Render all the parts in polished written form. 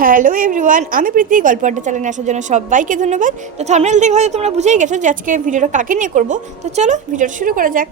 Hello everyone, আমি প্রীতি। গল্প আড্ডা চ্যানেলে আসার জন্য সবাইকে ধন্যবাদ। তো থাম্বনেল দেখে হয়তো তোমরা বুঝেই গেছো যে আজকে ভিডিওটা কাকে নিয়ে করব। তো চলো ভিডিওটা শুরু করা যাক।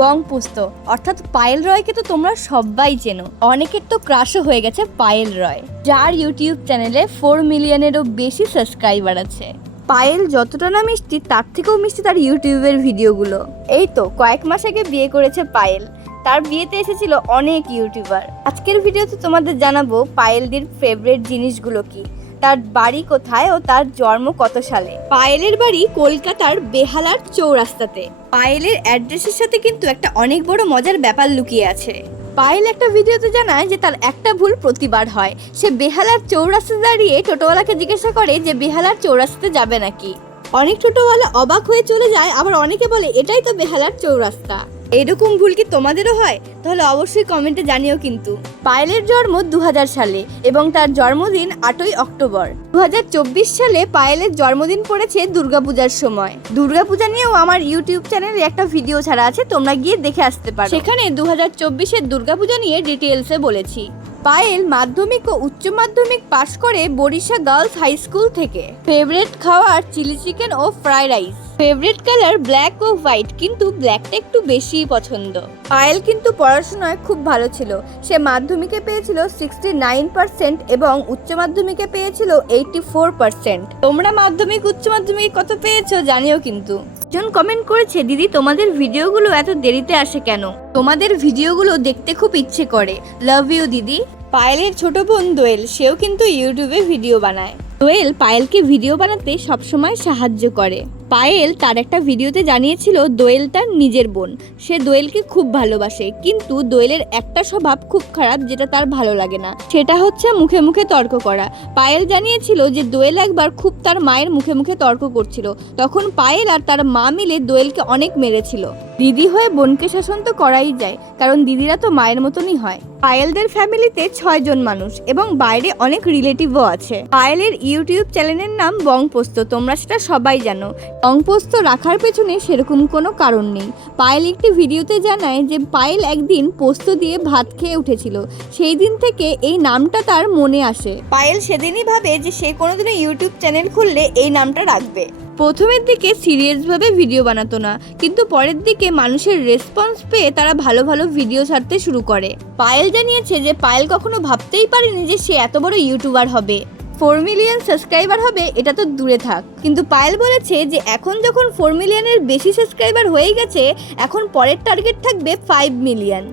বং পোস্ত অর্থাৎ পায়েল রয়কে তো তোমরা সবাই চেনো। অনেকের তো ক্রাশও হয়ে গেছে পায়েল রয়, যার ইউটিউব চ্যানেলে 4 মিলিয়নেরও বেশি সাবস্ক্রাইবার আছে। পায়েল যতটা না মিষ্টি তার থেকেও মিষ্টি তার ইউটিউবের ভিডিওগুলো। এই তো কয়েক মাস আগে বিয়ে করেছে পায়েল। তার বিয়েতে এসেছিল অনেক ইউটিউবার। আজকের ভিডিওতে তোমাদের জানাবো পায়েলদের ফেভারিট জিনিসগুলো কি, তার বাড়ি কোথায় ও তার জন্ম কত সালে। পায়েলের বাড়ি কলকাতার বেহালার চৌরাস্তাতে। পায়েলের অ্যাড্রেসের সাথে কিন্তু একটা অনেক বড় মজার ব্যাপার লুকিয়ে আছে। পায়েল একটা ভিডিওতে জানায় যে তার একটা ভুল প্রতিবার হয়। সে বেহালার চৌরাস্তায় দাঁড়িয়ে টোটোওয়ালাকে জিজ্ঞাসা করে যে বেহালার চৌরাস্তাতে যাবে নাকি। অনেক টোটোওয়ালা অবাক হয়ে চলে যায়, আবার অনেকে বলে এটাই তো বেহালার চৌরাস্তা। এরকম ভুল কি তোমাদেরও হয়? তাহলে অবশ্যই কমেন্টে জানিও। কিন্তু পায়েলের জন্ম 2000 সালে এবং তার জন্মদিন 8ই অক্টোবর। 2024 সালে পায়েলের জন্মদিন পড়েছে দুর্গাপূজার সময়। দুর্গাপূজা নিয়েও আমার ইউটিউব চ্যানেলে একটা ভিডিও ছাড়া আছে, তোমরা গিয়ে দেখে আসতে পারো। সেখানে 2024-এর দুর্গাপূজা নিয়ে ডিটেলসে বলেছি। পায়েল মাধ্যমিক ও উচ্চ মাধ্যমিক পাশ করে বরিশা গার্লস হাই স্কুল থেকে। ফেভারিট খাবার চিলি চিকেন ও fried rice. Favourite colour black ও হোয়াইট, কিন্তু ব্ল্যাকটা একটু বেশিই পছন্দ। পায়েল কিন্তু পড়াশোনায় খুব ভালো ছিল। সে মাধ্যমিকে পেয়েছিল 69% এবং উচ্চ মাধ্যমিকে পেয়েছিল 84%। তোমরা মাধ্যমিক উচ্চ মাধ্যমিকে কত পেয়েছো জানিও কিন্তু। একজন কমেন্ট করেছে, দিদি তোমাদের ভিডিওগুলো এত দেরিতে আসে কেন? তোমাদের ভিডিওগুলো দেখতে খুব ইচ্ছে করে। লাভ ইউ দিদি। পায়েলের ছোট বোন দোয়েল, সেও কিন্তু ইউটিউবে ভিডিও বানায়। দোয়েল পায়েলকে ভিডিও বানাতে সবসময় সাহায্য করে। পায়েল তার একটা ভিডিওতে জানিয়েছিল দোয়েল তার নিজের বোন। সে দোয়েলকে খুব ভালোবাসে, কিন্তু দোয়েলের একটা স্বভাব খুব খারাপ যেটা তার ভালো লাগে না, সেটা হচ্ছে মুখে মুখে তর্ক করা। পায়েল জানিয়েছিল যে দোয়েল একবার খুব তার মায়ের মুখে মুখে তর্ক করছিল, তখন পায়েল আর তার মা মিলে দোয়েলকে অনেক মেরেছিল। দিদি হয়ে বোনকে শাসন তো করাই যায়, কারণ দিদিরা তো মায়ের মতনই হয়। পায়েলদের ফ্যামিলিতে 6 জন মানুষ এবং বাইরে অনেক রিলেটিভও আছে। পায়েলের ইউটিউব চ্যানেলের নাম বং পোস্ত, তোমরা সেটা সবাই জানো। বং পোস্ত রাখার পেছনে সেরকম কোনো কারণ নেই। পায়েল একটি ভিডিওতে জানায় যে পায়েল একদিন পোস্ত দিয়ে ভাত খেয়ে উঠেছিল, সেই দিন থেকে এই নামটা তার মনে আসে। পায়েল সেদিনই ভাবে যে সে কোনোদিনও ইউটিউব চ্যানেল খুললে এই নামটা রাখবে। প্রথমের দিকে সিরিয়াসভাবে ভিডিও বানাতো না, কিন্তু পরের দিকে মানুষের রেসপন্স পেয়ে তারা ভালো ভালো ভিডিও ছাড়তে শুরু করে। পায়েল জানিয়েছে যে পায়েল কখনো ভাবতেই পারেনি যে সে এত বড় ইউটিউবার হবে। 4 মিলিয়ন সাবস্ক্রাইবার হবে এটা তো দূরে থাক, কিন্তু পায়েল বলেছে যে এখন যখন 4 মিলিয়নের বেশি সাবস্ক্রাইবার হয়ে গেছে, এখন পরের টার্গেট থাকবে 5 মিলিয়ন।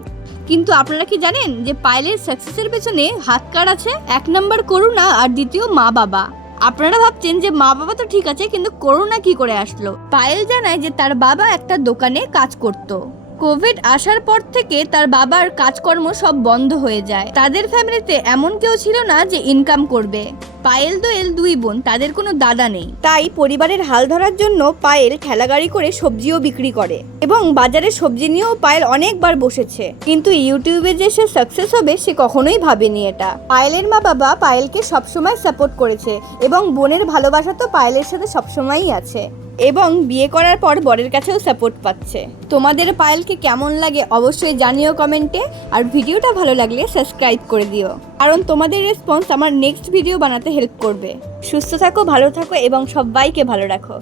কিন্তু আপনারা কি জানেন যে পায়েলের সাকসেসের পেছনে হাত কার আছে? 1 নম্বর করুণা আর দ্বিতীয় মা বাবা। আপনারা ভাবছেন যে মা বাবা তো ঠিক আছে, কিন্তু করোনা কি করে আসলো? পায়েল জানায় যে তার বাবা একটা দোকানে কাজ করত। কোভিড আসার পর থেকে তার বাবার কাজকর্ম সব বন্ধ হয়ে যায়। তাদের ফ্যামিলিতে এমন কেউ ছিল না যে ইনকাম করবে। পায়েল দোয়েল 2 বোন, তাদের কোনো দাদা নেই। তাই পরিবারের হাল ধরার জন্য পায়েল ঠেলাগাড়ি করে সবজিও বিক্রি করে এবং বাজারে সবজি নিয়েও পায়েল অনেকবার বসেছে। কিন্তু ইউটিউবে যে সে সাকসেস হবে সে কখনোই ভাবেনি এটা। পায়েলের মা বাবা পায়েলকে সবসময় সাপোর্ট করেছে এবং বোনের ভালোবাসা তো পায়েলের সাথে সবসময়ই আছে এবং বিয়ে করার পর বরের কাছেও সাপোর্ট পাচ্ছে। তোমাদের পায়েলকে কেমন লাগে অবশ্যই জানিও কমেন্টে, আর ভিডিওটা ভালো লাগলে সাবস্ক্রাইব করে দিও, কারণ তোমাদের রেসপন্স আমার নেক্সট ভিডিও বানাতে হেল্প করবে। সুস্থ থাকো, ভালো থাকো এবং সবাইকে ভালো রাখো।